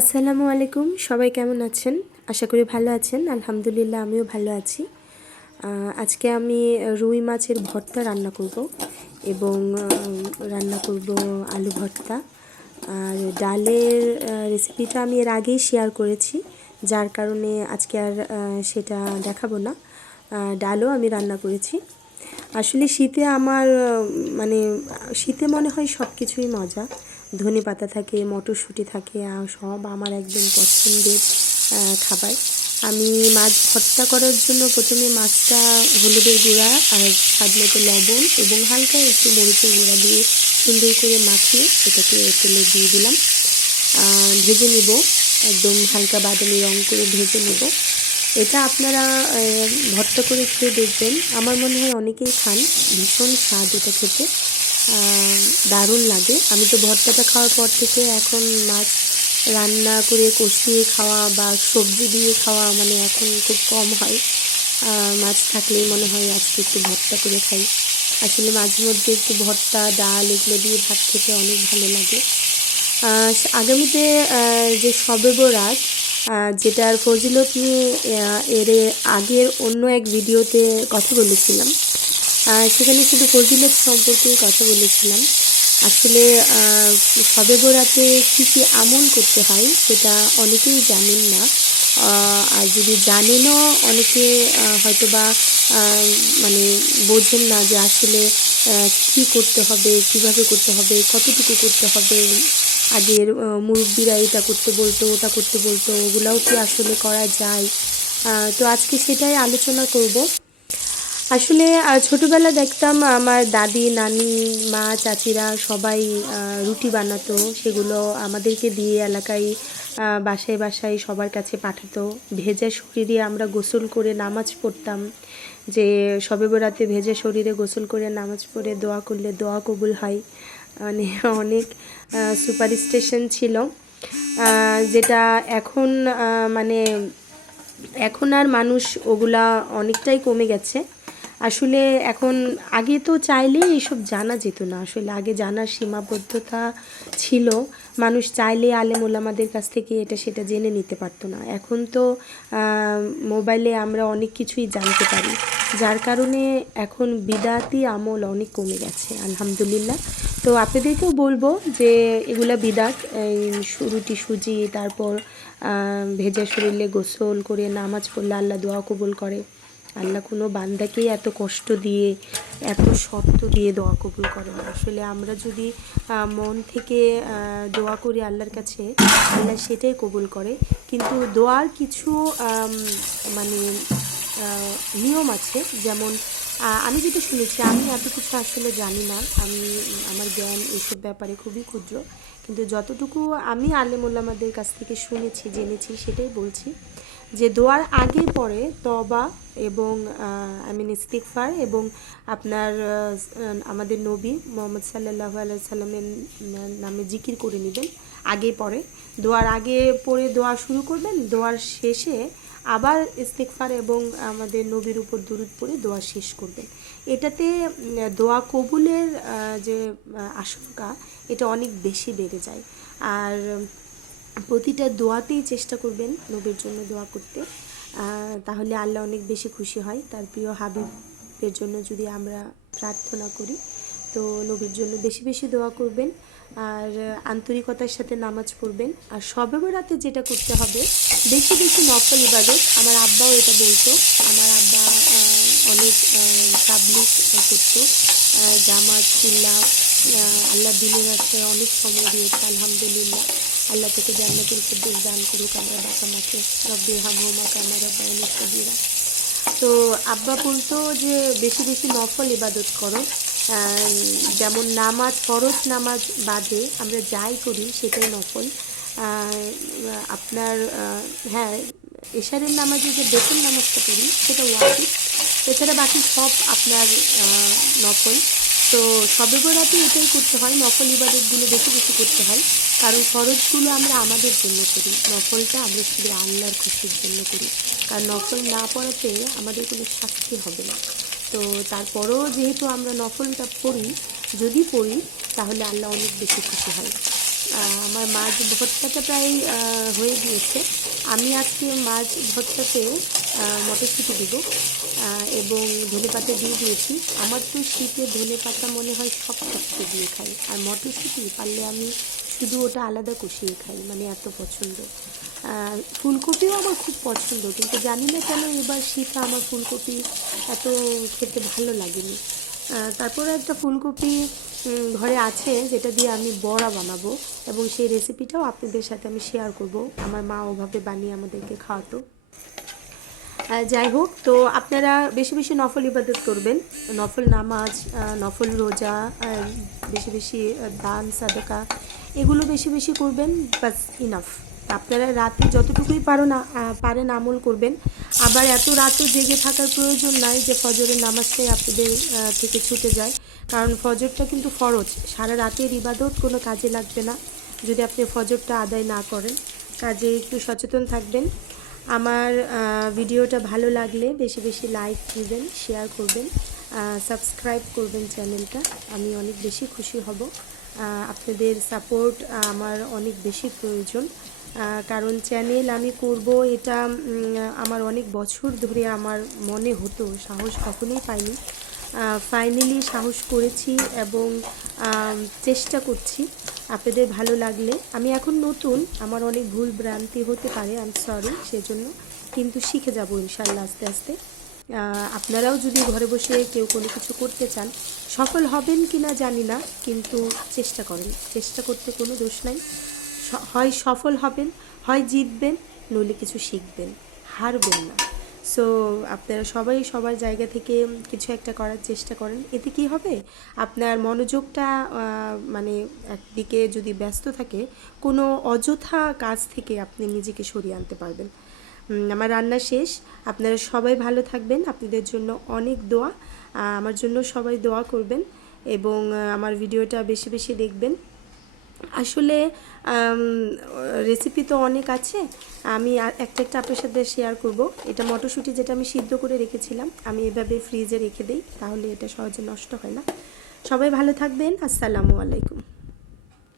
আসসালামু আলাইকুম, সবাই কেমন আছেন? আশা করি ভালো আছেন, আলহামদুলিল্লাহ আমিও ভালো আছি। আজকে আমি রুই মাছের ভর্তা রান্না করব এবং রান্না করব আলু ভর্তা। আর ডালের রেসিপিটা আমি এর আগেই শেয়ার করেছি, যার কারণে আজকে আর সেটা দেখাবো না। ডালও আমি রান্না করেছি। আসলে শীতে আমার মানে শীতে মনে হয় সব কিছুই মজা। ধনে পাতা থাকে, মটরশুঁটি থাকে সব আমার একদম পছন্দের খাবার। আমি মাছ ভর্তা করার জন্য প্রথমে মাছটা হলুদের গুঁড়া আর স্বাদ মতো লবণ এবং হালকা একটু মরিচের গুঁড়া দিয়ে সুন্দর করে মাখিয়ে এটাকে তেলে দিয়ে দিলাম। ভেজে নেব, একদম হালকা বাদামি রং করে ভেজে নেব। এটা আপনারা ভর্তা করে খেয়ে দেখবেন। আমার মনে হয় অনেকেই খান, ভীষণ স্বাদ এটা খেতে। দারুণ লাগে। আমি তো ভর্তাটা খাওয়ার পর থেকে এখন মাছ রান্না করে কষিয়ে খাওয়া বা সবজি দিয়ে খাওয়া মানে এখন খুব কম হয়। মাছ থাকলেই মনে হয় আজকে একটু ভর্তা করে খাই। আসলে মাঝে মধ্যে একটু ভর্তা, ডাল এগুলো দিয়ে ভাত খেতে অনেক ভালো লাগে। আগামীতে যে শবে বরাত যেটার ফজিলত নিয়ে এর আগের অন্য এক ভিডিওতে কথা বলেছিলাম। সেখানে শুধু ফজিলত সম্পর্কে কথা বলেছিলাম। আসলে শবে বরাতে কী কী আমল করতে হয় সেটা অনেকেই জানেন না। আর যদি জানেনও অনেকে আহ, হয়তোবা আহ, মানে বোঝেন না যে আসলে কী করতে হবে কীভাবে করতে হবে কতটুকু করতে হবে। আগের মুরব্বিরা এটা করতে বলতো ওটা করতে বলতো ওগুলাও কি আসলে করা যায়? তো আজকে সেটাই আলোচনা করব। আসলে ছোটবেলা দেখতাম আমার দাদি, নানি, মা, চাচিরা সবাই রুটি বানাতো। সেগুলো আমাদেরকে দিয়ে এলাকায় বাসায় বাসায় সবার কাছে পাঠাতো। ভেজা শরীরে আমরা গোসল করে নামাজ পড়তাম। যে সবে বরাতে ভেজা শরীরে গোসল করে নামাজ পড়ে দোয়া করলে দোয়া কবুল হয়। মানে অনেক সুপারস্টেশন ছিল। যেটা এখন মানে এখন আর মানুষ ওগুলা অনেকটাই কমে গেছে। আসলে এখন আগে তো চাইলে এইসব জানা যেত না। আসলে আগে জানার সীমাবদ্ধতা ছিল। মানুষ চাইলে আলেম ওলামাদের কাছ থেকে এটা সেটা জেনে নিতে পারতো না। এখন তো মোবাইলে আমরা অনেক কিছুই জানতে পারি। যার কারণে এখন বিদাতি আমল অনেক কমে গেছে, আলহামদুলিল্লাহ। তো আপনাদেরকেও বলব যে, এগুলা বিদাত, এই রুটি সুজি, তারপর ভেজা শরীরে গোসল করে নামাজ পড়লে আল্লাহ দোয়া কবুল করে। আল্লাহ কোনো বান্দাকেই এত কষ্ট দিয়ে, এত শর্ত দিয়ে দোয়া কবুল করে না আসলে আমরা যদি মন থেকে দোয়া করি আল্লাহর কাছে, আল্লাহ সেটাই কবুল করে। কিন্তু দোয়ার কিছু মানে নিয়ম আছে। যেমন আমি যেটা শুনেছি, আমি এত কিছু আসলে জানি না। আমি, আমার জ্ঞান এসব ব্যাপারে খুবই ক্ষুদ্র। কিন্তু যতটুকু আমি আলেমুল্লামাদের কাছ থেকে শুনেছি, জেনেছি, সেটাই বলছি। যে দোয়ার আগে পরে তবা এবং আই মিন ইস্তিকফার এবং আপনার আমাদের নবী মোহাম্মদ সাল্লাহ সাল্লামের নামে জিকির করে নেবেন আগে পরে। দোয়ার আগে পরে দোয়া শুরু করবেন, দোয়ার শেষে আবার ইস্তিকফার এবং আমাদের নবীর উপর দুরুদ পড়ে দোয়া শেষ করবেন। এটাতে দোয়া কবুলের যে আশঙ্কা, এটা অনেক বেশি বেড়ে যায়। আর প্রতিটা দোয়াতেই চেষ্টা করবেন নবীর জন্য দোয়া করতে। তাহলে আল্লাহ অনেক বেশি খুশি হয়। তার প্রিয় হাবিবের জন্য যদি আমরা প্রার্থনা করি, তো নবীর জন্য বেশি বেশি দোয়া করবেন। আর আন্তরিকতার সাথে নামাজ পড়বেন। আর সবে রাতে যেটা করতে হবে, বেশি বেশি নকল ইবাদত। আমার আব্বাও এটা বলতো। আমার আব্বা অনেক পাবলিক করতো। জামাত চিল্লা আল্লাহ দিনের রাস্তায় অনেক সময় দিয়েছে, আলহামদুলিল্লাহ। আল্লাহ থেকে জান্নাতুল ফিরদৌস দান করুক, আমরা বাবা মাকে রব্বির হামহুমা কামা রব্বায়ানি সাগীরা তো আব্বা বলতো যে বেশি বেশি নফল ইবাদত করো যেমন নামাজ, ফরজ নামাজ বাদে আমরা যাই করি সেটাই নফল। আপনার হ্যাঁ এশারের নামাজে যে বেতন নামাজটা পড়ি, সেটা ওয়াজিব। এছাড়া বাকি সব আপনার নফল। তো সবে বরাতে এটাই করতে হয় নফল ইবাদতগুলো বেশি বেশি করতে হয়। কারণ ফরজগুলো আমরা আমাদের জন্য করি নফলটা আমরা শুধু আল্লাহর খুশির জন্য করি। কারণ নফল না পড়াতে আমাদের কোনো শাস্তি হবে না। তো তারপরেও যেহেতু আমরা নফলটা পড়ি, যদি পড়ি, তাহলে আল্লাহ অনেক বেশি খুশি হয়। আমার মাছ ভর্তাটা প্রায় হয়ে গিয়েছে। আমি আজকে মাছ ভর্তাতে মটরশুঁটি দেবো এবং ধনে পাতা দিয়ে দিয়েছি। আমার তো শীতে ধনে পাতা মনে হয় সব কিছুতে দিয়ে খাই, আর মটরশুঁটি পারলে আমি শুধু ওটা আলাদা কষিয়ে খাই মানে এত পছন্দ। ফুলকপিও আমার খুব পছন্দ, কিন্তু জানি না কেন এবার শীতে আমার ফুলকপি এত খেতে ভালো লাগেনি। তারপরে একটা ফুলকপি ঘরে আছে, যেটা দিয়ে আমি বড়া বানাবো। এবং সেই রেসিপিটাও আপনাদের সাথে আমি শেয়ার করব। আমার মা ওভাবে বানিয়ে আমাদেরকে খাওয়াতো। যাই হোক, তো আপনারা বেশি বেশি নফল ইবাদত করবেন। নফল নামাজ নফল রোজা বেশি বেশি দান, সাদাকা, এগুলো বেশি বেশি করবেন, বাস ইনাফ আপনারা রাতে যতটুকুই পারো না পারেন আমল করবেন। আবার এত রাতও জেগে থাকার প্রয়োজন নাই যে ফজরের নামাজটাই আপনাদের থেকে ছুটে যায়। কারণ ফজরটা কিন্তু ফরজ। সারা রাতের ইবাদত কোনো কাজে লাগবে না যদি আপনি ফজরটা আদায় না করেন। কাজে একটু সচেতন থাকবেন। আমার ভিডিওটা ভালো লাগলে বেশি বেশি লাইক দিবেন, শেয়ার করবেন সাবস্ক্রাইব করবেন চ্যানেলটা। আমি অনেক বেশি খুশি হব। আপনাদের সাপোর্ট আমার অনেক বেশি প্রয়োজন। কারণ চ্যানেল আমি করব এটা আমার অনেক বছর ধরে আমার মনে হতো, সাহস কখনোই পাইনি। ফাইনালি সাহস করেছি এবং চেষ্টা করছি আপনাদের ভালো লাগলে। আমি এখন নতুন, আমার অনেক ভুল ভ্রান্তি হতে পারে আই এম সরি সেজন্য, কিন্তু শিখে যাব ইনশাল্লাহ আস্তে আস্তে। আপনারাও যদি ঘরে বসে কেউ কোনো কিছু করতে চান, সফল হবেন কি না জানি না, কিন্তু চেষ্টা করেন। চেষ্টা করতে কোনো দোষ নাই। হয় সফল হবেন, হয় জিতবেন, নইলে কিছু শিখবেন, হারবেন না। সো আপনারা সবাই সবার জায়গা থেকে কিছু একটা করার চেষ্টা করেন। এতে কি হবে? আপনার মনোযোগটা মানে একদিকে যদি ব্যস্ত থাকে, কোনো অযথা কাজ থেকে আপনি নিজেকে সরিয়ে আনতে পারবেন। আমার রান্না শেষ। আপনারা সবাই ভালো থাকবেন। আপনাদের জন্য অনেক দোয়া। আমার জন্য সবাই দোয়া করবেন এবং আমার ভিডিওটা বেশি বেশি দেখবেন। আসলে রেসিপি তো অনেক আছে। আমি একটা একটা আপনার সাথে শেয়ার করব। এটা মটরশুঁটি যেটা আমি সিদ্ধ করে রেখেছিলাম, আমি এভাবে ফ্রিজে রেখে দিই, তাহলে এটা সহজে নষ্ট হয় না। সবাই ভালো থাকবেন, আসসালামু আলাইকুম।